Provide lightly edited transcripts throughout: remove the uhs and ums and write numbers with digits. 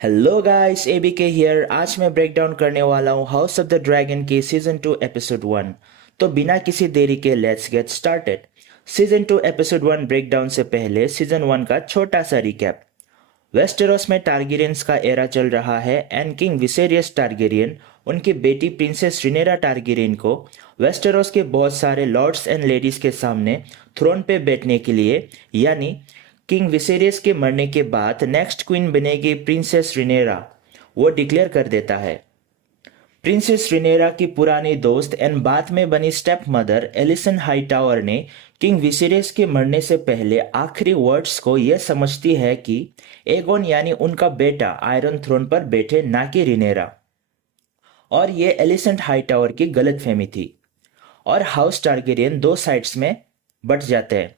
Hello guys, ABK here. आज मैं break down करने वाला हूँ हाउस ऑफ द ड्रैगन की सीजन 2 एपिसोड 1। तो बिना किसी देरी के let's get started. Season 2 episode 1 break down से पहले सीजन 1 का छोटा सा रिकैप। वेस्टेरोस में टारगेरियंस का एरा चल रहा है एंड किंग विसेरियस टारगेरियन उनकी बेटी प्रिंसेस रिनेरा टारगेरियन को वेस्टेरोस के बहुत सारे लॉर्ड्स एंड लेडीज के सामने थ्रोन पे बैठने के लिए, यानी किंग विसेरियस के मरने के बाद नेक्स्ट क्वीन बनेगी प्रिंसेस रिनेरा, वो डिक्लेयर कर देता है। प्रिंसेस रिनेरा की पुरानी दोस्त एंड बाद में बनी स्टेप मदर एलिसन हाईटावर ने किंग विसेरियस के मरने से पहले आखिरी वर्ड्स को यह समझती है कि एगोन यानी उनका बेटा आयरन थ्रोन पर बैठे, ना कि रिनेरा। और ये एलिसेंट हाईटावर की गलतफहमी थी और हाउस टारगेरियन दो साइड्स में बट जाते हैं,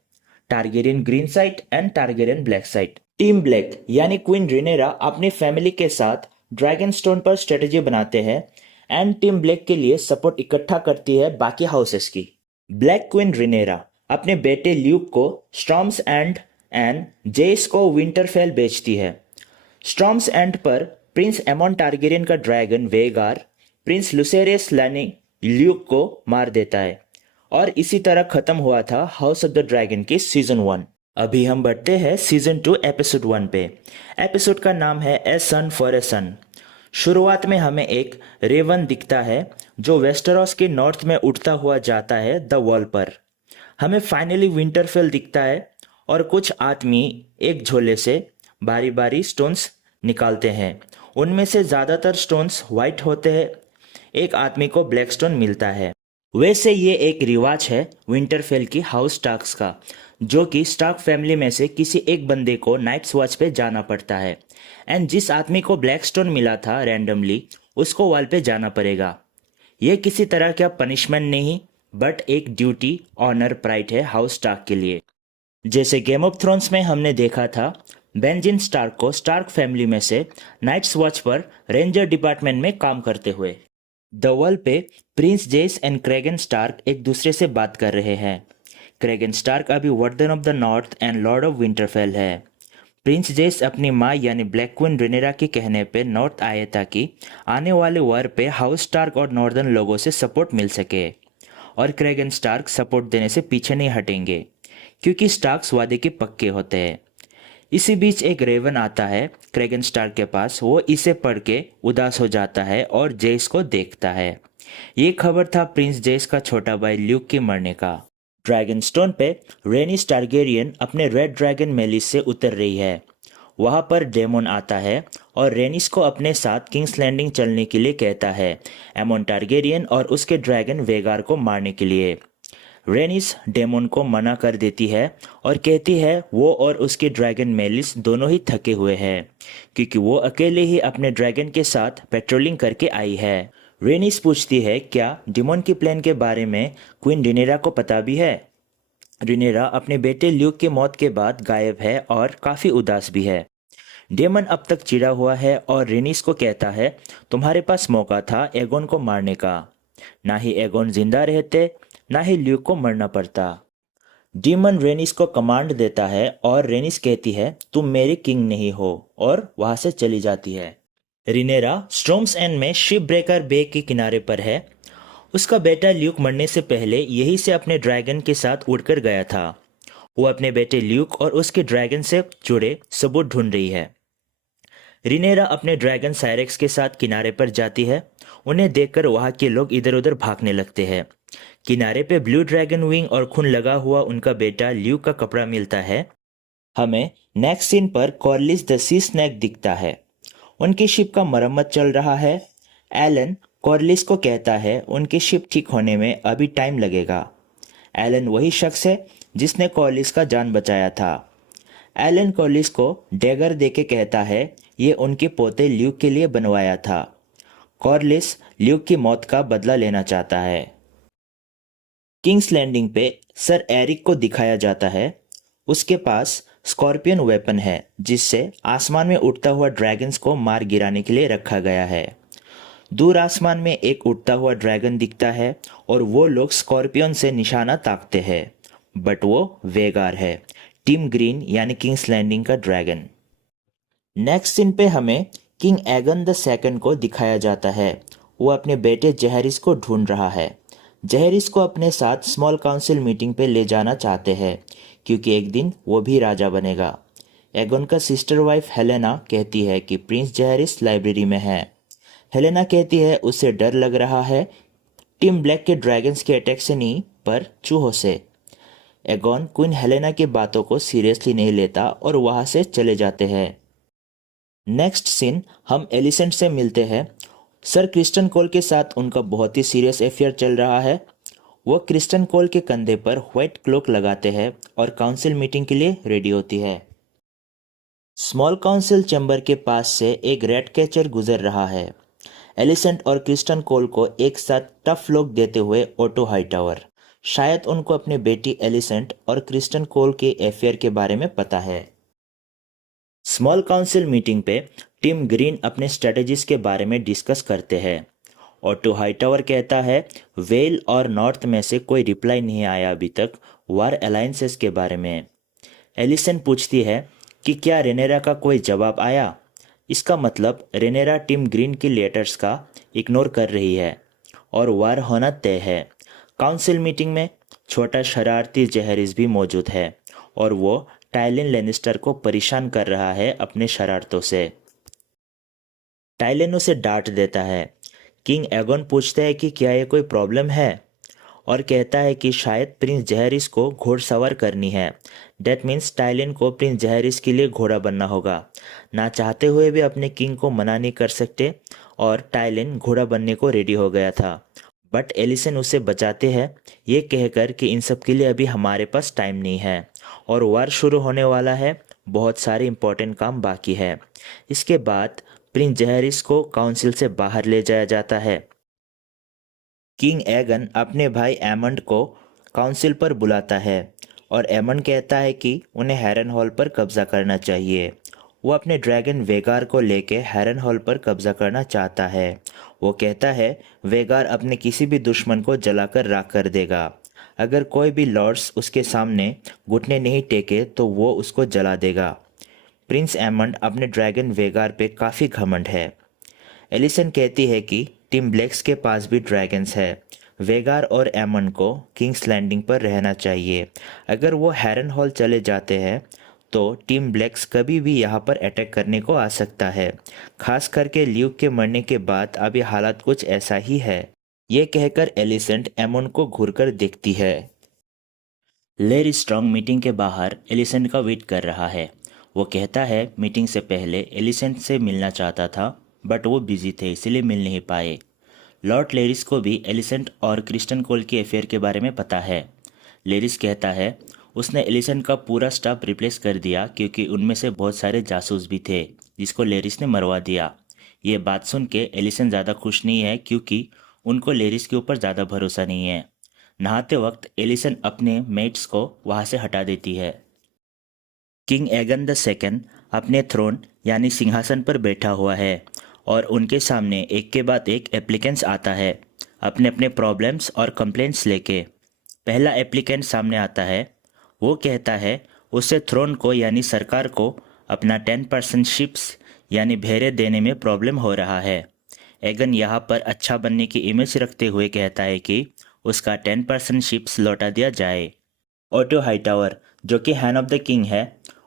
Targaryen green side and Targaryen black side. Team black यानी क्वीन रिनेरा अपनी फैमिली के साथ ड्रैगन स्टोन पर स्ट्रेटेजी बनाते हैं एंड टीम ब्लैक के लिए सपोर्ट इकट्ठा करती है बाकी हाउसेस की। ब्लैक क्वीन रिनेरा अपने बेटे ल्यूक को स्टॉर्म्स एंड जेस को विंटरफेल बेचती है। स्टॉर्म्स एंड पर प्रिंस एमोन टारगेरियन का ड्रैगन वेगार प्रिंस लुसेरियस लानी ल्यूक को मार देता है और इसी तरह खत्म हुआ था हाउस ऑफ द ड्रैगन की सीजन 1। अभी हम बढ़ते हैं सीजन 2 एपिसोड 1 पे। एपिसोड का नाम है ए सन फॉर ए सन। शुरुआत में हमें एक रेवन दिखता है जो वेस्टरॉस के नॉर्थ में उड़ता हुआ जाता है द वॉल पर। हमें फाइनली विंटरफेल दिखता है और कुछ आदमी एक झोले से बारी बारी स्टोन्स निकालते हैं। उनमें से ज़्यादातर स्टोन्स वाइट होते हैं, एक आदमी को ब्लैक स्टोन मिलता है। वैसे ये एक रिवाज है विंटरफेल की हाउस स्टार्क्स का, जो कि स्टार्क फैमिली में से किसी एक बंदे को नाइट्स वॉच पे जाना पड़ता है एंड जिस आदमी को ब्लैक स्टोन मिला था रैंडमली, उसको वॉल पे जाना पड़ेगा। ये किसी तरह का पनिशमेंट नहीं, बट एक ड्यूटी, ऑनर, प्राइड है हाउस स्टार्क के लिए। जैसे गेम ऑफ थ्रोन्स में हमने देखा था बेंजिन स्टार्क को स्टार्क फैमिली में से नाइट्स वॉच पर रेंजर डिपार्टमेंट में काम करते हुए। द वॉल पे प्रिंस जेस एंड क्रेगन स्टार्क एक दूसरे से बात कर रहे हैं। क्रेगन स्टार्क अभी warden of the north and Lord of Winterfell है। प्रिंस जेस अपनी माँ यानी ब्लैक क्वीन रिनेरा के कहने पे नॉर्थ आए ताकि आने वाले वॉर पे हाउस स्टार्क और नॉर्दर्न लोगों से सपोर्ट मिल सके, और क्रेगन स्टार्क सपोर्ट देने से पीछे नहीं हटेंगे क्योंकि स्टार्क्स वादे के पक्के होते हैं। इसी बीच एक रेवन आता है क्रेगन स्टार्क के पास। वो इसे पढ़ के उदास हो जाता है और जेस को देखता है। ये खबर था प्रिंस जेस का छोटा भाई ल्यूक के मरने का। ड्रैगन स्टोन पे रेनिस टारगेरियन अपने रेड ड्रैगन मेलिस से उतर रही है। वहाँ पर डेमोन आता है और रेनिस को अपने साथ किंग्स लैंडिंग चलने के लिए कहता है, एमोन टारगेरियन और उसके ड्रैगन वेगार को मारने के लिए। रेनिस डेमोन को मना कर देती है और कहती है वो और उसके ड्रैगन मेलिस दोनों ही थके हुए हैं क्योंकि वो अकेले ही अपने ड्रैगन के साथ पेट्रोलिंग करके आई है। रेनिस पूछती है क्या डेमोन की प्लान के बारे में क्वीन रिनेरा को पता भी है। रिनेरा अपने बेटे ल्यूक की मौत के बाद गायब है और काफ़ी उदास भी है। डेमन अब तक चिढ़ा हुआ है और रेनिस को कहता है तुम्हारे पास मौका था एगोन को मारने का, ना ही एगोन जिंदा रहते ना ही ल्यूक को मरना पड़ता। डीमन रेनिस को कमांड देता है और रेनिस कहती है तुम मेरी किंग नहीं हो और वहां से चली जाती है। रिनेरा स्ट्रोम्स एंड में शिप ब्रेकर बे के किनारे पर है। उसका बेटा ल्यूक मरने से पहले यहीं से अपने ड्रैगन के साथ उड़कर गया था। वो अपने बेटे ल्यूक और उसके ड्रैगन से जुड़े सबूत ढूंढ रही है। रिनेरा अपने ड्रैगन साइरेक्स के साथ किनारे पर जाती है। उन्हें देखकर वहां के लोग इधर उधर भागने लगते हैं। किनारे पे ब्लू ड्रैगन विंग और खून लगा हुआ उनका बेटा ल्यूक का कपड़ा मिलता है। हमें नेक्स्ट सीन पर कॉर्लिस द सी स्नैक दिखता है। उनकी शिप का मरम्मत चल रहा है। एलन कॉर्लिस को कहता है उनकी शिप ठीक होने में अभी टाइम लगेगा। एलन वही शख्स है जिसने कॉर्लिस का जान बचाया था। एलन कॉर्लिस को डैगर देके कहता है ये उनके पोते ल्यूक के लिए बनवाया था। कॉर्लिस ल्यूक की मौत का बदला लेना चाहता है। किंग्स लैंडिंग पे सर एरिक को दिखाया जाता है। उसके पास स्कॉर्पियन वेपन है जिससे आसमान में उड़ता हुआ ड्रैगन्स को मार गिराने के लिए रखा गया है। दूर आसमान में एक उड़ता हुआ ड्रैगन दिखता है और वो लोग स्कॉर्पियन से निशाना ताकते हैं, बट वो वेगार है, टीम ग्रीन यानी किंग्स लैंडिंग का ड्रैगन। नेक्स्ट सीन पे हमें किंग एगन द सेकंड को दिखाया जाता है। वो अपने बेटे जहरिस को ढूंढ रहा है। जहरिस को अपने साथ स्मॉल काउंसिल मीटिंग पे ले जाना चाहते हैं क्योंकि एक दिन वो भी राजा बनेगा। एगन का सिस्टर वाइफ हेलेना कहती है कि प्रिंस जहरिस लाइब्रेरी में है। हेलेना कहती है उसे डर लग रहा है, टीम ब्लैक के ड्रैगन्स के अटैक से नहीं पर चूहों से। एगन क्वीन हेलेना की बातों को सीरियसली नहीं लेता और वहां से चले जाते हैं। नेक्स्ट सीन हम एलिसेंट से मिलते हैं। सर क्रिस्टन कोल के साथ उनका बहुत ही सीरियस अफेयर चल रहा है। वो क्रिस्टन कोल के कंधे पर व्हाइट क्लोक लगाते हैं और काउंसिल मीटिंग के लिए रेडी होती है। स्मॉल काउंसिल चैम्बर के पास से एक रेड कैचर गुजर रहा है। एलिसेंट और क्रिस्टन कोल को एक साथ टफ लुक देते हुए ओटो हाईटावर। शायद उनको अपने बेटी एलिसेंट और क्रिस्टन कोल के अफेयर के बारे में पता है। स्मॉल काउंसिल मीटिंग पे टीम ग्रीन अपने स्ट्रेटजीज के बारे में डिस्कस करते हैं। ऑटो हाईटावर कहता है वेल और नॉर्थ में से कोई रिप्लाई नहीं आया अभी तक वार अलायंसेस के बारे में। एलिसन पूछती है कि क्या रेनेरा का कोई जवाब आया। इसका मतलब रेनेरा टीम ग्रीन की लेटर्स का इग्नोर कर रही है और वार होना तय है। काउंसिल मीटिंग में छोटा शरारती जहरिस भी मौजूद है और वो टाइलिन लेनिस्टर को परेशान कर रहा है अपने शरारतों से। टाइलिन उसे डांट देता है। किंग एगोन पूछता है कि क्या ये कोई प्रॉब्लम है और कहता है कि शायद प्रिंस जहरिस को घोड़सवार करनी है। डेट मीन्स टाइलिन को प्रिंस जहरिस के लिए घोड़ा बनना होगा। ना चाहते हुए भी अपने किंग को मना नहीं कर सकते और टाइलिन घोड़ा बनने को रेडी हो गया था। बट एलिसन उसे बचाते हैं ये कहकर कि इन सब के लिए अभी हमारे पास टाइम नहीं है और वार शुरू होने वाला है, बहुत सारे इंपॉर्टेंट काम बाकी है। इसके बाद प्रिंस जहरिस को काउंसिल से बाहर ले जाया जाता है। किंग एगन अपने भाई एमंड को काउंसिल पर बुलाता है और एमंड कहता है कि उन्हें हैरन हॉल पर कब्जा करना चाहिए। वो अपने ड्रैगन वेगार को लेके हैरन हॉल पर कब्जा करना चाहता है। वो कहता है वेगार अपने किसी भी दुश्मन को जलाकर राख कर देगा। अगर कोई भी लॉर्ड्स उसके सामने घुटने नहीं टेके तो वो उसको जला देगा। प्रिंस एमंड अपने ड्रैगन वेगार पे काफ़ी घमंड है। एलिसन कहती है कि टीम ब्लैक्स के पास भी ड्रैगन्स है। वेगार और एमंड को किंग्स लैंडिंग पर रहना चाहिए। अगर वो हैरन हॉल चले जाते हैं तो टीम ब्लैक्स कभी भी यहाँ पर अटैक करने को आ सकता है। खास करके ल्यूक के मरने के बाद अभी हालात कुछ ऐसा ही है। ये कहकर एलिसेंट एमंड को घूरकर देखती है। लेरी स्ट्रॉन्ग मीटिंग के बाहर एलिसेंट का वेट कर रहा है। वो कहता है मीटिंग से पहले एलिसेंट से मिलना चाहता था बट वो बिजी थे इसलिए मिल नहीं पाए। लॉर्ड लेरिस को भी एलिसेंट और क्रिस्टन कोल के अफेयर के बारे में पता है। लेरिस कहता है उसने एलिसेंट का पूरा स्टाफ रिप्लेस कर दिया क्योंकि उनमें से बहुत सारे जासूस भी थे जिसको लेरिस ने मरवा दिया। ये बात सुन के एलिसेंट ज़्यादा खुश नहीं है क्योंकि उनको लेरिस के ऊपर ज़्यादा भरोसा नहीं है। नहाते वक्त एलिसन अपने मेट्स को वहाँ से हटा देती है। किंग एगन द सेकंड अपने थ्रोन यानी सिंहासन पर बैठा हुआ है और उनके सामने एक के बाद एक एप्लीकेंट्स आता है अपने अपने प्रॉब्लम्स और कंप्लेंट्स लेके। पहला एप्लीकेंट सामने आता है। वो कहता है उसे थ्रोन को यानी सरकार को अपना 10% शिप्स यानी भेड़े देने में प्रॉब्लम हो रहा है। एगन यहाँ पर अच्छा बनने की इमेज रखते हुए कहता है कि उसका 10% शिप्स लौटा दिया जाए। ऑटो हाईटावर जो कि हैंड ऑफ द किंग है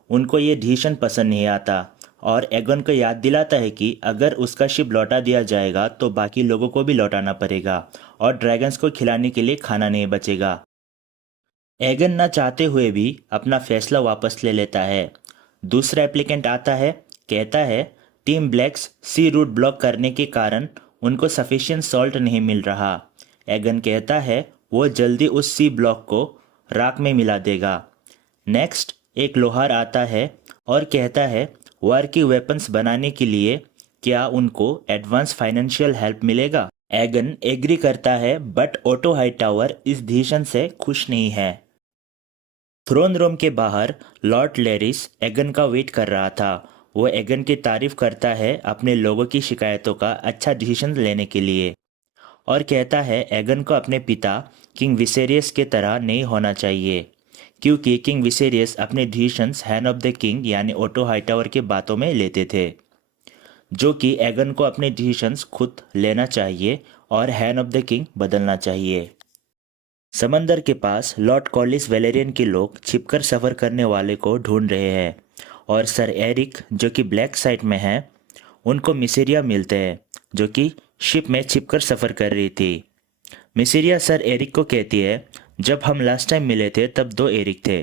उनको ये डिसीजन पसंद नहीं आता और एगन को याद दिलाता है कि अगर उसका शिप लौटा दिया जाएगा तो बाकी लोगों को भी लौटाना पड़ेगा और ड्रैगन्स को खिलाने के लिए खाना नहीं बचेगा। एगन ना चाहते हुए भी अपना फैसला वापस ले लेता है। दूसरा एप्लीकेंट आता है, कहता है टीम ब्लैक्स सी रूट ब्लॉक करने के कारण उनको सफिशिएंट सॉल्ट नहीं मिल रहा। एगन कहता है वो जल्दी उस सी ब्लॉक को राख में मिला देगा। नेक्स्ट एक लोहार आता है और कहता है वार की वेपन्स बनाने के लिए क्या उनको एडवांस फाइनेंशियल हेल्प मिलेगा। एगन एग्री करता है बट ऑटो हाईटावर इस डिसीजन से खुश नहीं है। थ्रोन रूम के बाहर लॉर्ड लेरिस एगन का वेट कर रहा था। वो एगन की तारीफ करता है अपने लोगों की शिकायतों का अच्छा डिसीजन लेने के लिए और कहता है एगन को अपने पिता किंग विसेरियस के तरह नहीं होना चाहिए क्योंकि किंग विसेरियस अपने decisions hand of the king यानी ऑटो हाईटावर के बातों में लेते थे। जो कि एगन को अपने डिसीशंस खुद लेना चाहिए और हैंड ऑफ द किंग बदलना चाहिए। समंदर के पास लॉर्ड कॉर्लिस वेलेरियन के लोग छिपकर सफ़र करने वाले को ढूंढ रहे हैं और सर एरिक जो कि ब्लैक साइट में हैं उनको मिसेरिया मिलते हैं जो कि शिप में छिपकर सफ़र कर रही थी। मिसेरिया सर एरिक को कहती है, जब हम लास्ट टाइम मिले थे तब दो एरिक थे,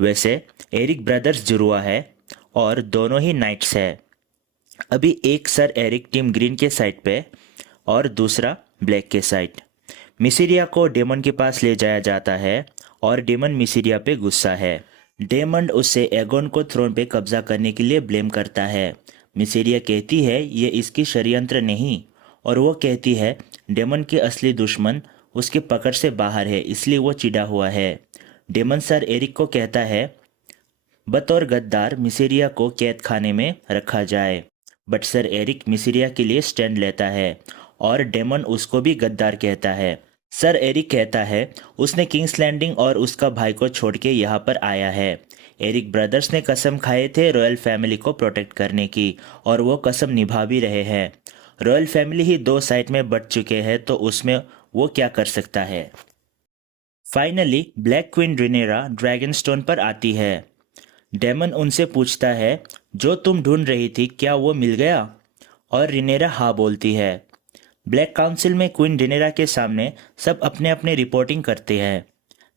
वैसे एरिक ब्रदर्स जुड़वा है और दोनों ही नाइट्स है। अभी एक सर एरिक टीम ग्रीन के साइड पे और दूसरा ब्लैक के साइड। मिसेरिया को डेमन के पास ले जाया जाता है और डेमन मिसेरिया पे गुस्सा है। डेमन उसे एगोन को थ्रोन पे कब्जा करने के लिए ब्लेम करता है। मिसेरिया कहती है ये इसकी षड्यंत्र नहीं और वो कहती है डेमन के असली दुश्मन उसके पकड़ से बाहर है इसलिए वो चिढ़ा हुआ है। डेमन सर एरिक को कहता है बतौर गद्दार मिसेरिया को कैद खाने में रखा जाए, बट सर एरिक मिसेरिया के लिए स्टैंड लेता है और डेमन उसको भी गद्दार कहता है। सर एरिक कहता है उसने किंग्स लैंडिंग और उसका भाई को छोड़ के यहाँ पर आया है। एरिक ब्रदर्स ने कसम खाए थे रॉयल फैमिली को प्रोटेक्ट करने की और वो कसम निभा भी रहे हैं। रॉयल फैमिली ही दो साइड में बट चुके हैं तो उसमें वो क्या कर सकता है। Finally black queen Rhaenyra Dragonstone पर आती है। डेमन उनसे पूछता है जो तुम ढूंढ रही थी क्या वो मिल गया, और रिनेरा हाँ बोलती है। ब्लैक काउंसिल में क्वीन रिनेरा के सामने सब अपने अपने रिपोर्टिंग करते हैं।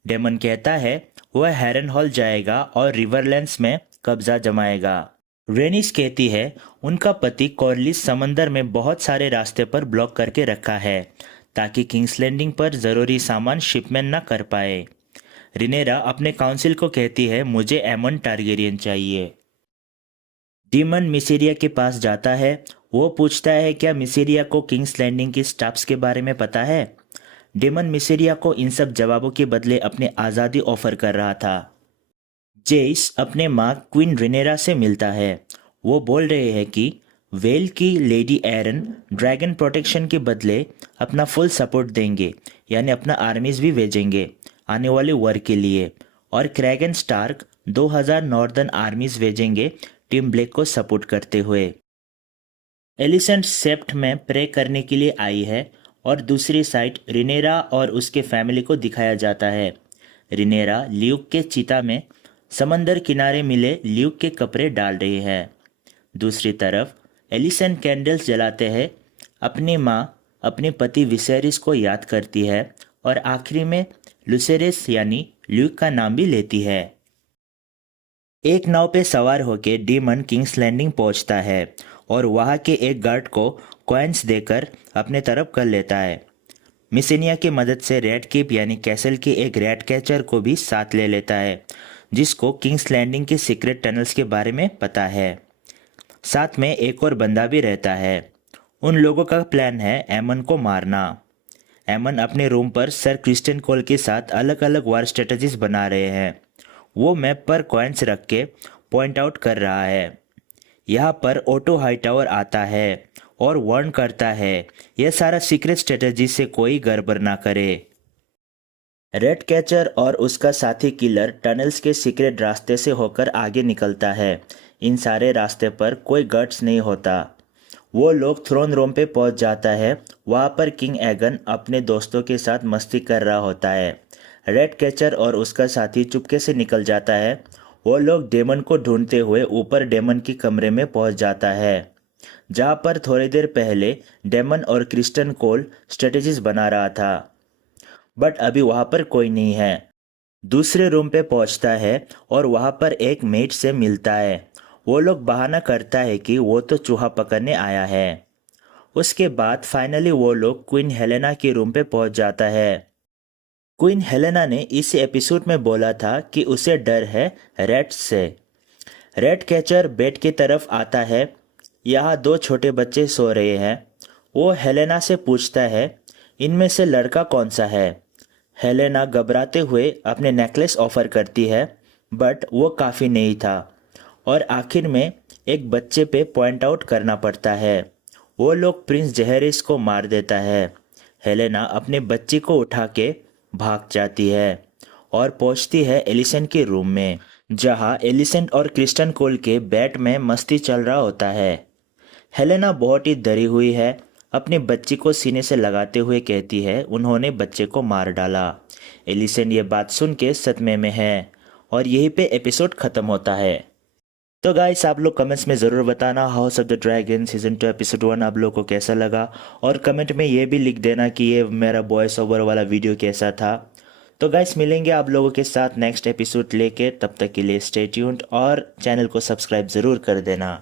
डेमन कहता है वह हैरन हॉल जाएगा और रिवरलैंड्स में कब्जा जमाएगा। रेनिस कहती है उनका पति कॉर्लिस समंदर में बहुत सारे रास्ते पर ब्लॉक करके रखा है ताकि किंग्स लैंडिंग पर ज़रूरी सामान शिपमेंट न कर पाए। रिनेरा अपने काउंसिल को कहती है मुझे एमन टारगेरियन चाहिए। डीमन मिसेरिया के पास जाता है। वो पूछता है क्या मिसेरिया को किंग्स लैंडिंग की स्टाफ्स के बारे में पता है। डीमन मिसेरिया को इन सब जवाबों के बदले अपनी आज़ादी ऑफर कर रहा था। जेस अपने माँ क्वीन रिनेरा से मिलता है। वो बोल रहे हैं कि वेल की लेडी एरन ड्रैगन प्रोटेक्शन के बदले अपना फुल सपोर्ट देंगे, यानी अपना आर्मीज भी भेजेंगे आने वाले वॉर के लिए, और क्रैगन स्टार्क 2000 नॉर्दर्न आर्मीज भेजेंगे टीम ब्लैक को सपोर्ट करते हुए। एलिसेंट सेप्ट में प्रे करने के लिए आई है और दूसरी साइड रिनेरा और उसके फैमिली को दिखाया जाता है। रिनेरा ल्यूक के चिता में समंदर किनारे मिले ल्यूक के कपड़े डाल रही है। दूसरी तरफ एलिसेंट कैंडल्स जलाते हैं। अपनी माँ अपने पति विसेरिस को याद करती है और आखिरी में लुसेरिस यानी ल्यूक का नाम भी लेती है। एक नाव पे सवार होकर डीमन किंग्स लैंडिंग पहुंचता है और वहां के एक गार्ड को कॉइन्स देकर अपने तरफ कर लेता है। मिसेनिया की मदद से रेड केप यानी कैसल के एक रेड कैचर को भी साथ ले लेता है जिसको किंग्स लैंडिंग के सीक्रेट टनल्स के बारे में पता है। साथ में एक और बंदा भी रहता है। उन लोगों का प्लान है एमन को मारना। एमन अपने रूम पर सर क्रिस्टियन कोल के साथ अलग अलग वार स्ट्रेटजीज बना रहे हैं। वो मैप पर कॉइन्स रख के पॉइंट आउट कर रहा है। यहाँ पर ऑटो हाईटावर आता है और वार्न करता है यह सारा सीक्रेट स्ट्रेटजी से कोई गड़बड़ ना करे। रेड कैचर और उसका साथी किलर टनल्स के सीक्रेट रास्ते से होकर आगे निकलता है। इन सारे रास्ते पर कोई गट्स नहीं होता। वो लोग थ्रोन रूम पे पहुंच जाता है। वहाँ पर किंग एगन अपने दोस्तों के साथ मस्ती कर रहा होता है। रेड कैचर और उसका साथी चुपके से निकल जाता है। वो लोग डेमन को ढूंढते हुए ऊपर डेमन के कमरे में पहुंच जाता है जहाँ पर थोड़ी देर पहले डेमन और क्रिस्टन कोल स्ट्रेटजीज बना रहा था, बट अभी वहाँ पर कोई नहीं है। दूसरे रूम पे पहुंचता है और वहाँ पर एक मेट से मिलता है। वो लोग बहाना करता है कि वो तो चूहा पकड़ने आया है। उसके बाद फाइनली वो लोग क्वीन हेलेना के रूम पे पहुंच जाता है। क्वीन हेलेना ने इस एपिसोड में बोला था कि उसे डर है रैट्स से। रेड कैचर बेड की तरफ आता है। यहाँ दो छोटे बच्चे सो रहे हैं। वो हेलेना से पूछता है इनमें से लड़का कौन सा है। हेलेना घबराते हुए अपने नेकलेस ऑफर करती है, बट वो काफ़ी नहीं था और आखिर में एक बच्चे पे पॉइंट आउट करना पड़ता है। वो लोग प्रिंस जहेरिस को मार देता है। हेलेना अपने बच्ची को उठा के भाग जाती है और पहुंचती है एलिसेंट के रूम में, जहां एलिसेंट और क्रिस्टन कोल के बैट में मस्ती चल रहा होता है। हेलेना बहुत ही डरी हुई है, अपनी बच्ची को सीने से लगाते हुए कहती है उन्होंने बच्चे को मार डाला। एलिसन ये बात सुन के सदमे में है और यहीं पे एपिसोड ख़त्म होता है। तो गाइस आप लोग कमेंट्स में ज़रूर बताना house of the dragon season 2 episode 1 आप लोग को कैसा लगा, और कमेंट में ये भी लिख देना कि ये मेरा वॉइस ओवर वाला वीडियो कैसा था। तो गाइस मिलेंगे आप लोगों के साथ नेक्स्ट एपिसोड लेके, तब तक के लिए स्टे ट्यून्ड और चैनल को सब्सक्राइब ज़रूर कर देना।